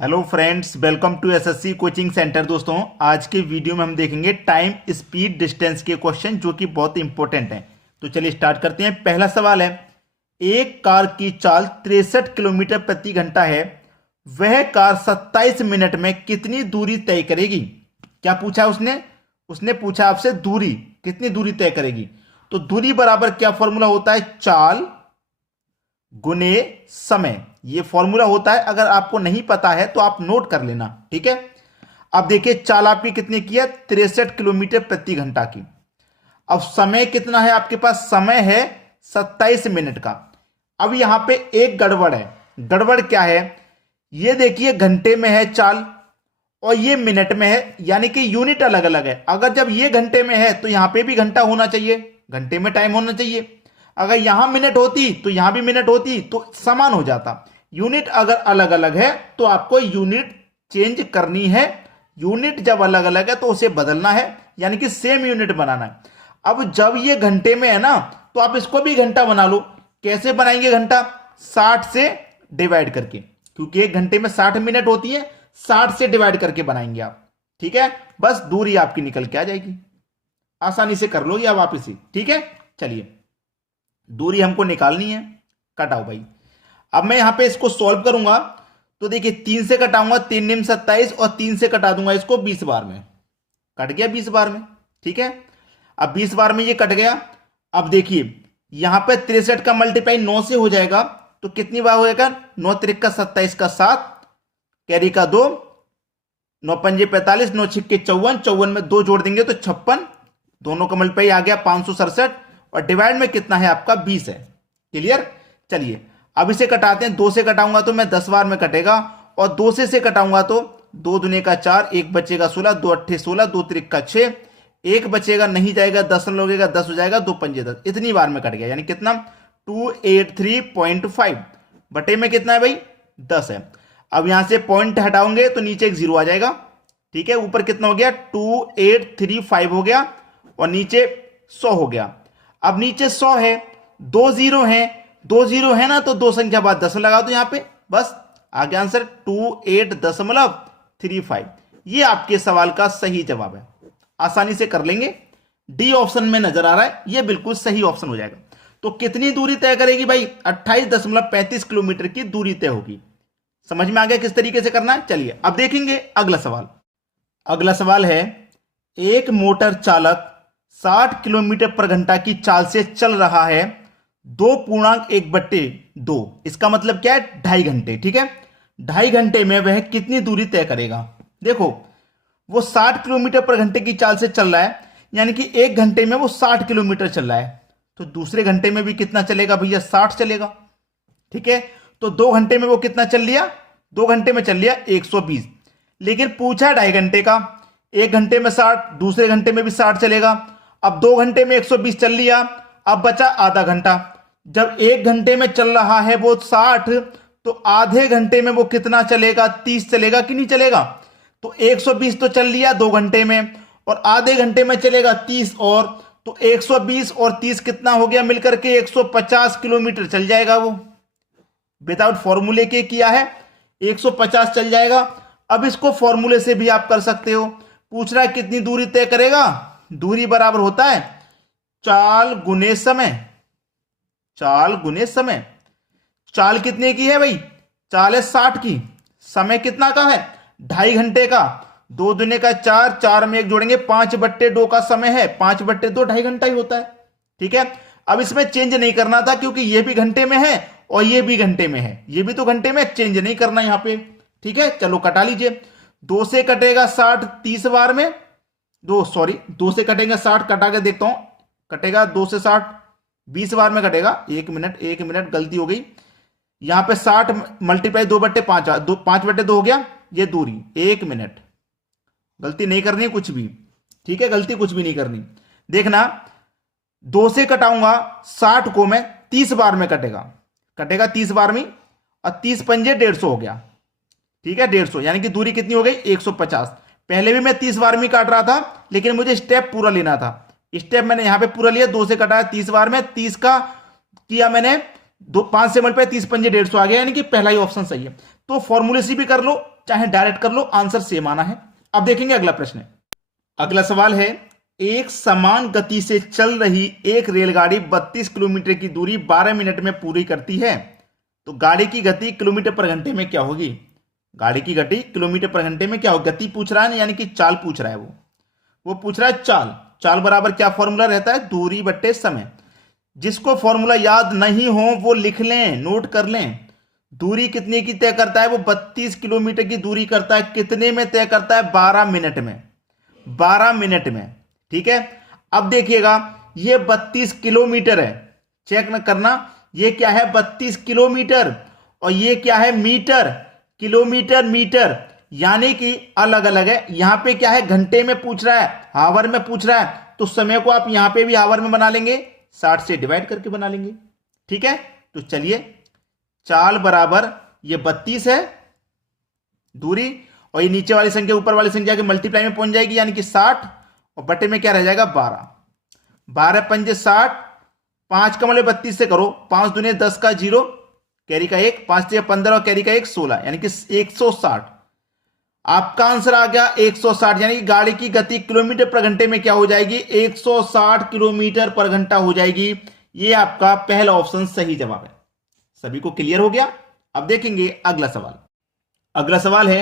Hello friends, welcome to SSC coaching centre. दोस्तों, आज के वीडियो में हम देखेंगे टाइम स्पीड डिस्टेंस के क्वेश्चन जो कि बहुत इंपॉर्टेंट हैं। तो चलिए स्टार्ट करते हैं। पहला सवाल है, एक कार की चाल 63 किलोमीटर प्रति घंटा है, वह कार 27 मिनट में कितनी दूरी तय करेगी? क्या पूछा है उसने? उसने पूछा आपसे दूरी, कितनी दूरी तय करेगी। तो दूरी बराबर क्या फॉर्मूला होता है? चाल गुने समय, ये फॉर्मूला होता है। अगर आपको नहीं पता है तो आप नोट कर लेना, ठीक है। अब देखिए, चाल आपकी कितनी की है? 63 किलोमीटर प्रति घंटा की। अब समय कितना है आपके पास? समय है 27 मिनट का। अब यहां पे एक गड़बड़ है। गड़बड़ क्या है? ये देखिए, घंटे में है चाल और ये मिनट में है, यानी कि यूनिट अलग अलग है। अगर जब ये घंटे में है तो यहां पे भी घंटा होना चाहिए, घंटे में टाइम होना चाहिए। अगर यहां मिनट होती तो यहां भी मिनट होती तो समान हो जाता। यूनिट अगर अलग अलग है तो आपको यूनिट चेंज करनी है। यूनिट जब अलग अलग है तो उसे बदलना है, यानी कि सेम यूनिट बनाना है। अब जब ये घंटे में है ना, तो आप इसको भी घंटा बना लो। कैसे बनाएंगे घंटा? 60 से डिवाइड करके, क्योंकि एक घंटे में 60 मिनट होती है, 60 से डिवाइड करके बनाएंगे आप, ठीक है। बस दूरी आपकी निकल के आ जाएगी। आसानी से कर लो या आप इसे, ठीक है। चलिए, दूरी हमको निकालनी है। कटाओ भाई। अब मैं यहां पे इसको सॉल्व करूंगा तो देखिए, 3 से कटाऊंगा, 3 निम 27, और 3 से कटा दूंगा इसको 20 बार में। कट गया 20 बार में, ठीक है। अब 20 बार में ये कट गया। अब देखिए, यहां पे 63 का मल्टीप्लाई 9 से हो जाएगा, तो कितनी बार हो जाएगा? 9 त्रिक का 27 का 7, कैरी का 2, 9 पंजे 45, 9 छिक्के 54, 54 में 2 जोड़ देंगे तो 56, दोनों का मल्टीप्लाई आ गया 567, और डिवाइड में कितना है आपका? 20 है। क्लियर। चलिए, अब इसे कटाते हैं। 2 से कटाऊंगा तो मैं 10 बार में कटेगा, और 2 से कटाऊंगा तो 2 दुने का 4, 1 बचेगा 16, 2 अट्ठे 16, 2 त्रिक का 6, 1 बचेगा, नहीं जाएगा, 10 लगेगा, 10 हो जाएगा, 2 पंजे 10। इतनी बार में कट गया, यानी कितना? 283.5 बटे में कितना है भाई? 10 है। अब यहां से पॉइंट हटाओगे तो नीचे एक जीरो आ जाएगा, ठीक है। ऊपर कितना हो गया? 2835 हो गया, और नीचे 100 हो गया। अब नीचे 100 है, 2 जीरो है, 2 जीरो है ना, तो 2 संख्या बाद 10 लगा दो यहां पे, बस आ गया आंसर 28.35। ये आपके सवाल का सही जवाब है। आसानी से कर लेंगे। डी ऑप्शन में नजर आ रहा है, ये बिल्कुल सही ऑप्शन हो जाएगा। तो कितनी दूरी तय करेगी भाई? 28.35 किलोमीटर की दूरी तय होगी। समझ में आ गया किस तरीके से करना है? चलिए अब देखेंगे अगला सवाल। अगला सवाल है, एक मोटर चालक 60 किलोमीटर पर घंटा की चाल से चल रहा है 2.1/2। इसका मतलब क्या है? 2.5 घंटे, ठीक है। 2.5 घंटे में वह कितनी दूरी तय करेगा? देखो, वो 60 किलोमीटर पर घंटे की चाल से चल रहा है, यानी कि 1 घंटे में वो 60 किलोमीटर चल रहा है। तो दूसरे घंटे में भी कितना चलेगा भैया? 60 चलेगा, ठीक है। तो 2 घंटे में वो कितना चल लिया? 2 घंटे में चल लिया 120। लेकिन पूछा 2.5 घंटे का। 1 घंटे में 60, दूसरे घंटे में भी 60 चलेगा। अब 2 घंटे में 120 चल लिया, अब बचा आधा घंटा। जब 1 घंटे में चल रहा है वो 60, तो आधे घंटे में वो कितना चलेगा? 30 चलेगा कि नहीं चलेगा? तो 120 तो चल लिया 2 घंटे में, और आधे घंटे में चलेगा 30 और, तो 120 और 30 कितना हो गया? मिलकर के 150 किलोमीटर चल जाएगा वो। विदाउट फॉर्मूले के किया है, 150 चल जाएगा। अब इसको फॉर्मूले से भी आप कर सकते हो। पूछ रहा है कितनी दूरी तय करेगा? दूरी बराबर होता है चाल गुने समय। चाल गुने समय। चाल कितने की है भाई? चाल है 60 की। समय कितना का है? 2.5 घंटे का। 2 दुने का 4, 4 में 1 जोड़ेंगे, 5/2 का समय है। 5/2 2.5 घंटा ही होता है, ठीक है। अब इसमें चेंज नहीं करना था, क्योंकि ये भी घंटे में है और ये भी घंटे में है, ये भी तो घंटे में, चेंज नहीं करना यहां पे, ठीक है। चलो कटा लीजिए। 2 से कटेगा 60 30 बार में, 2 से कटेगा 60, कटा के देखता हूं। कटेगा 2 से 60 20 बार में कटेगा। 1 मिनट, 1 मिनट, गलती हो गई। यहां पे 60 मल्टीप्लाई 2/5, 5/2 हो गया ये दूरी। 1 मिनट, गलती नहीं करनी कुछ भी, ठीक है। गलती कुछ भी नहीं करनी। देखना, 2 से कटाऊंगा 60 को मैं 30 बार में कटेगा, कटेगा 30 बार में, और 30 पंजे 150 हो गया, ठीक है। 150 यानी कि दूरी कितनी हो गई? 150। पहले भी मैं 30 बार में काट रहा था, लेकिन मुझे स्टेप पूरा लेना था। स्टेप मैंने यहां पे पूरा लिया। 2 से कटाया 30 बार में, 30 का किया मैंने 5 से मल्टीप्लाई, 30 पंजे 150 आ गया, यानी कि पहला ही ऑप्शन सही है। तो फॉर्मूले से भी कर लो, चाहे डायरेक्ट कर लो, आंसर सेम आना है। अब देखेंगे अगला प्रश्न। अगला सवाल है, एक समान गति से चल रही एक रेलगाड़ी 32 किलोमीटर की दूरी 12 मिनट में पूरी करती है, तो गाड़ी की गति किलोमीटर पर घंटे में क्या होगी? गाड़ी की गति किलोमीटर पर घंटे में क्या होगी? गति पूछ रहा है ना, यानी कि चाल पूछ रहा है। वो पूछ रहा है चाल। चाल बराबर क्या फॉर्मूला रहता है? दूरी बट्टे समय। जिसको फॉर्मूला याद नहीं हो वो लिख लें, नोट कर लें। दूरी कितने की तय करता है? वो 32 किलोमीटर की दूरी करता है। कितने में तय करता है? 12 मिनट में। 12 मिनट में, ठीक है। अब देखिएगा, ये 32 किलोमीटर है, चेक न करना, ये क्या है? 32 किलोमीटर। और ये क्या है? मीटर। किलोमीटर मीटर, यानी कि अलग अलग है। यहां पे क्या है? घंटे में पूछ रहा है, हावर में पूछ रहा है, तो समय को आप यहां पे भी हावर में बना लेंगे, 60 से डिवाइड करके बना लेंगे, ठीक है। तो चलिए, चाल बराबर ये 32 है दूरी, और ये नीचे वाली संख्या ऊपर वाली संख्या के मल्टीप्लाई में पहुंच जाएगी, यानी कि 60, और बटे में क्या रह जाएगा? 12। 12 पंजे 60, 5 का मतलब 32 से करो, 5 दूने 10 का 0, कैरी का 1, 5 से 15 और कैरी का 1, 16, यानी कि 160। आपका आंसर आ गया 160, यानी कि गाड़ी की गति किलोमीटर पर घंटे में क्या हो जाएगी? 160 किलोमीटर पर घंटा हो जाएगी। ये आपका पहला ऑप्शन सही जवाब है। सभी को क्लियर हो गया? अब देखेंगे अगला सवाल। अगला सवाल है,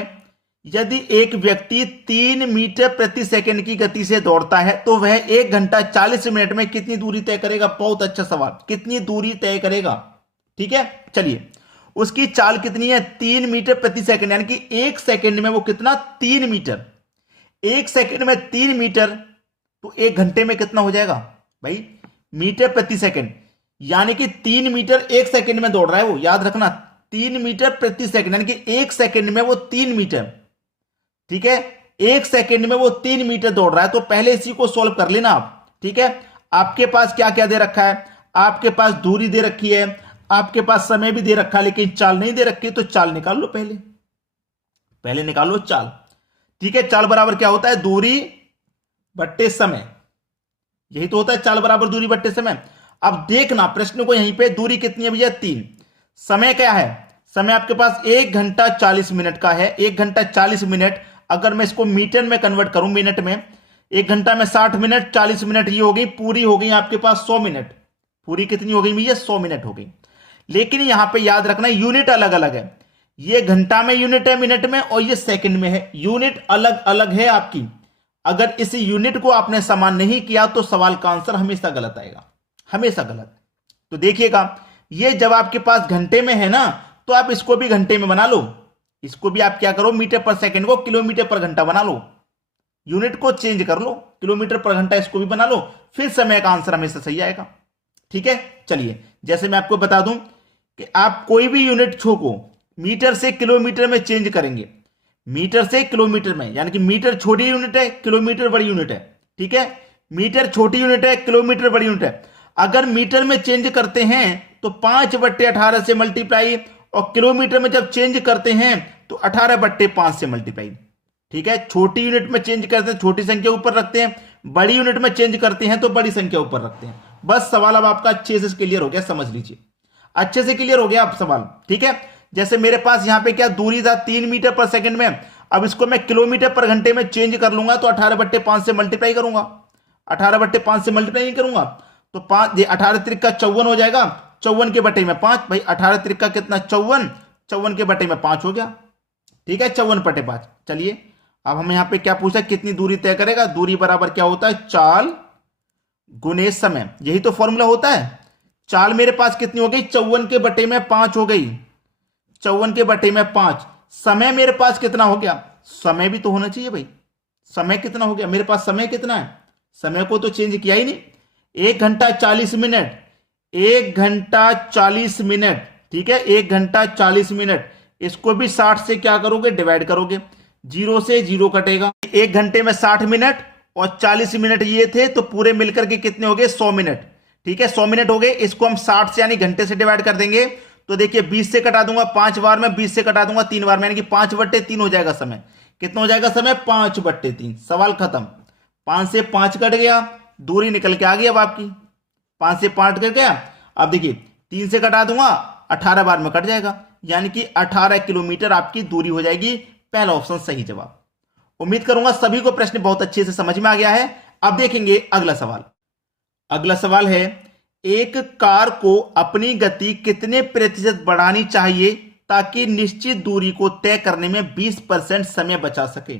यदि एक व्यक्ति 3 मीटर प्रति सेकंड की गति से दौड़ता है तो वह 1 घंटा 40 मिनट में कितनी दूरी तय करेगा? बहुत अच्छा सवाल, कितनी दूरी तय करेगा, ठीक है। चलिए, उसकी चाल कितनी है? 3 मीटर प्रति सेकंड, यानी कि 1 सेकंड में वो कितना? 3 मीटर। 1 सेकंड में 3 मीटर, तो 1 घंटे में कितना हो जाएगा भाई? मीटर प्रति सेकंड, यानी कि 3 मीटर 1 सेकंड में दौड़ रहा है वो, याद रखना, 3 मीटर प्रति सेकंड, यानी कि 1 सेकंड में वो 3 मीटर, ठीक है। 1 सेकंड में वो 3 मीटर दौड़ रहा है, तो पहले इसी को सॉल्व कर लेना आप, ठीक है। आपके पास क्या क्या दे रखा है? आपके पास दूरी दे रखी है, आपके पास समय भी दे रखा है, लेकिन चाल नहीं दे रखी, तो चाल निकाल लो, पहले निकालो चाल, ठीक है। चाल बराबर क्या होता है? दूरी बट्टे समय, यही तो होता है चाल बराबर दूरी बट्टे समय। अब देखना प्रश्न को, यहीं पे दूरी कितनी है भैया? 3। समय क्या है? समय आपके पास 1 घंटा 40 मिनट का है। 1 घंटा 40 मिनट, अगर मैं इसको मीटर में कन्वर्ट करूं मिनट में, 1 घंटा में 60 मिनट, 40 मिनट, ये हो गई पूरी, हो गई आपके पास 100 मिनट। पूरी कितनी हो गई भैया? 100 मिनट हो गई। लेकिन यहां पे याद रखना, यूनिट अलग अलग है। ये घंटा में यूनिट है मिनट में, और ये सेकंड में है, यूनिट अलग अलग है आपकी। अगर इस यूनिट को आपने समान नहीं किया तो सवाल का आंसर हमेशा गलत आएगा, हमेशा गलत। तो देखिएगा, ये जब आपके पास घंटे में है ना, तो आप इसको भी घंटे में बना लो, इसको भी आप क्या करो? मीटर पर सेकंड को किलोमीटर पर घंटा बना लो, यूनिट को चेंज कर लो, किलोमीटर पर घंटा इसको भी बना लो, फिर समय का आंसर हमेशा सही आएगा, ठीक है। चलिए, जैसे मैं आपको बता दूं कि आप कोई भी यूनिट को मीटर से किलोमीटर में चेंज करेंगे, मीटर से किलोमीटर में, यानी कि मीटर छोटी यूनिट है, किलोमीटर बड़ी यूनिट है, ठीक है। मीटर छोटी यूनिट है, किलोमीटर बड़ी यूनिट है। अगर मीटर में चेंज करते हैं तो 5/18 से मल्टीप्लाई, और किलोमीटर में जब चेंज करते हैं तो 18/5 से मल्टीप्लाई, ठीक है। छोटी यूनिट में चेंज करते हैं, छोटी संख्या ऊपर रखते हैं, बड़ी यूनिट में चेंज करते हैं तो बड़ी संख्या ऊपर रखते हैं। बस सवाल अब आपका अच्छे से क्लियर हो गया, समझ लीजिए, अच्छे से क्लियर हो गया आप सवाल, ठीक है। जैसे मेरे पास यहां पे क्या दूरी था? 3 मीटर पर सेकंड में, अब इसको मैं किलोमीटर पर घंटे में चेंज कर लूंगा, तो 18/5 से मल्टीप्लाई करूंगा, 18/5 से मल्टीप्लाई नहीं करूंगा तो 5, 18 त्रिक का 54 हो जाएगा, 54 के बटे में 5, भाई 18 त्रिक का कितना? 54, 54 के बटे में 5 हो गया, ठीक है, 54/5। चलिए, अब हम यहां पे क्या पूछा? कितनी दूरी तय करेगा? दूरी बराबर क्या होता है? चाल गुने समय, यही तो फॉर्मूला होता है। चाल मेरे पास कितनी हो गई? 54 के बटे में 5 हो गई, 54 के बटे में 5। समय मेरे पास कितना हो गया? समय भी तो होना चाहिए भाई, समय कितना हो गया मेरे पास? समय कितना है? समय को तो चेंज किया ही नहीं। 1 घंटा 40 मिनट, 1 घंटा 40 मिनट, ठीक है, 1 घंटा 40 मिनट, इसको भी 60 से क्या करोगे? डिवाइड करोगे, 0 से 0 कटेगा। 1 घंटे में 60 मिनट और 40 मिनट ये थे, तो पूरे मिलकर के कितने हो गए? 100 मिनट, ठीक है, 100 मिनट हो गए। इसको हम 60 से यानी घंटे से डिवाइड कर देंगे, तो देखिए 20 से कटा दूंगा 5 बार में, 20 से कटा दूंगा 3 बार में, यानी कि 5/3 हो जाएगा समय। कितना हो जाएगा समय? 5/3। सवाल खत्म। 5 से 5 कट गया, दूरी निकल के आ गई अब आपकी, 5 से 5 कट गया। अब देखिए 3 से कटा दूंगा, 18 बार में कट जाएगा, यानी कि 18 किलोमीटर आपकी दूरी हो जाएगी पहला ऑप्शन सही जवाब। उम्मीद करूंगा सभी को प्रश्न बहुत अच्छे से समझ में आ गया है। अब देखेंगे अगला सवाल। अगला सवाल है, एक कार को अपनी गति कितने प्रतिशत बढ़ानी चाहिए ताकि निश्चित दूरी को तय करने में 20% समय बचा सके।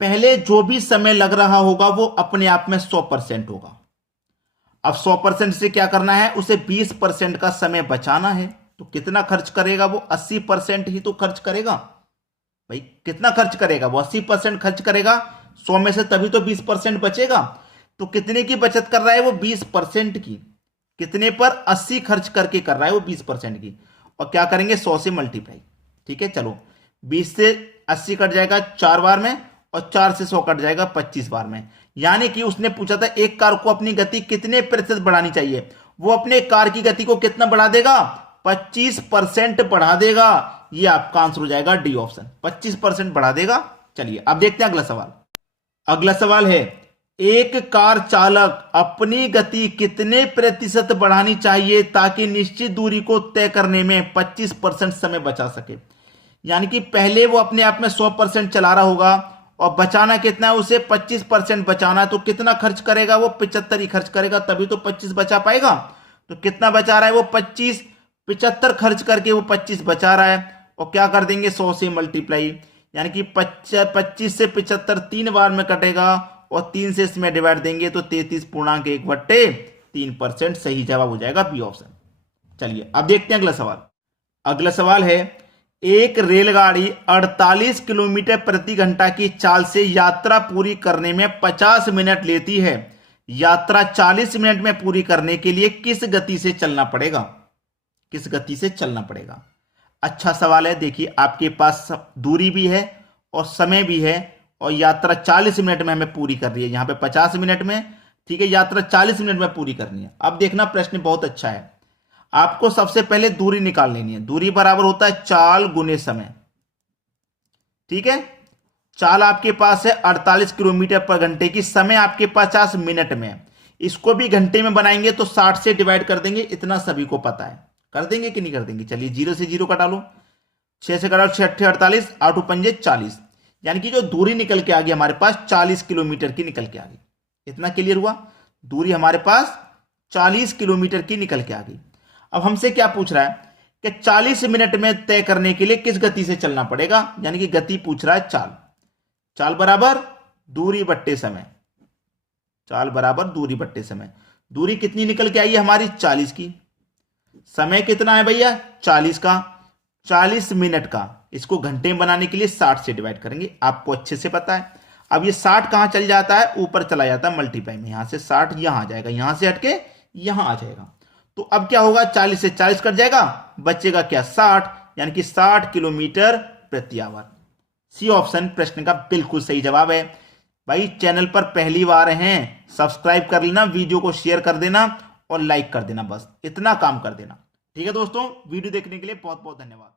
पहले जो भी समय लग रहा होगा वो अपने आप में 100% होगा। अब 100% से क्या करना है, उसे 20% का समय बचाना है। तो कितना खर्च करेगा वो? 80% ही तो खर्च करेगा भाई। कितना खर्च करेगा वो? 80% खर्च करेगा 100 में से, तभी तो 20% बचेगा। तो कितने की बचत कर रहा है वो? 20% की। कितने पर? 80 खर्च करके कर रहा है वो 20% की। और क्या करेंगे? 100 से मल्टीप्लाई। ठीक है, चलो 20 से 80 कट जाएगा 4 बार में, और 4 से 100 कट जाएगा 25 बार में। यानी कि उसने पूछा था एक कार को अपनी गति कितने प्रतिशत बढ़ानी चाहिए, वो अपने कार की गति को कितना बढ़ा देगा? 25% बढ़ा देगा। ये आपका आंसर हो जाएगा डी ऑप्शन, 25% बढ़ा देगा। चलिए अब देखते हैं अगला सवाल। अगला सवाल है, एक कार चालक अपनी गति कितने प्रतिशत बढ़ानी चाहिए ताकि निश्चित दूरी को तय करने में 25% समय बचा सके। यानी कि पहले वो अपने आप में 100% चला रहा होगा, और बचाना कितना है उसे? 25% बचाना। तो कितना खर्च करेगा वो? 75 ही खर्च करेगा, तभी तो 25 बचा पाएगा। तो कितना बचा रहा है वो? 25। 75 खर्च करके वो 25 बचा रहा है। और क्या कर देंगे? 100 से मल्टीप्लाई। यानी कि 25 से 75 3 बार में कटेगा, और 3 से इसमें डिवाइड देंगे तो 33.1/3%। सही जवाब हो जाएगा बी ऑप्शन। चलिए अब देखते हैं अगला सवाल। अगला सवाल है, एक रेलगाड़ी 48 किलोमीटर प्रति घंटा की चाल से यात्रा पूरी करने में 50 मिनट लेती है। यात्रा 40 मिनट में पूरी करने के लिए किस गति से चलना पड़ेगा? किस गति से चलना पड़ेगा? अच्छा सवाल है। देखिए आपके पास दूरी भी है और समय भी है, और यात्रा 40 मिनट में हमें पूरी कर रही है। यहां पे 50 मिनट में, ठीक है, यात्रा 40 मिनट में पूरी करनी है। अब देखना प्रश्न बहुत अच्छा है। आपको सबसे पहले दूरी निकाल लेनी है। दूरी बराबर होता है चाल गुने समय। ठीक है, चाल आपके पास है 48 किलोमीटर पर घंटे की, समय आपके 50 मिनट में है। इसको भी घंटे में बनाएंगे तो 60 से डिवाइड कर देंगे, इतना सभी को पता है। कर देंगे कि नहीं कर देंगे? चलिए 0 से 0 कटा लो, 6 से कटा लो, 6 8 48, 8 पंजे 40। यानी कि जो दूरी निकल के आ गई हमारे पास 40 किलोमीटर की निकल के आ गई। इतना क्लियर हुआ? दूरी हमारे पास 40 किलोमीटर की निकल के आ गई। अब हमसे क्या पूछ रहा है कि 40 मिनट में तय करने के लिए किस गति से चलना पड़ेगा। यानी कि गति पूछ रहा है चाल। चाल बराबर दूरी बट्टे समय। चाल बराबर दूरी बट्टे समय। दूरी कितनी निकल के आई है हमारी? 40 की। समय कितना है भैया? 40 का। 40 मिनट का इसको घंटे में बनाने के लिए 60 से डिवाइड करेंगे, आपको अच्छे से पता है। अब ये 60 कहां चल जाता है? ऊपर चला जाता है मल्टीप्लाई में। यहां से 60 यहां आ जाएगा, यहां से हटके यहां आ जाएगा। तो अब क्या होगा? 40 से 40 कट जाएगा, बचेगा क्या? 60। यानी कि 60 किलोमीटर प्रति आवर। सी ऑप्शन प्रश्न का बिल्कुल सही जवाब है। भाई चैनल पर पहली बार हैं, सब्सक्राइब कर लेना, वीडियो को शेयर कर देना और लाइक कर देना, बस इतना काम कर देना। ठीक है दोस्तों, वीडियो देखने के लिए बहुत बहुत धन्यवाद।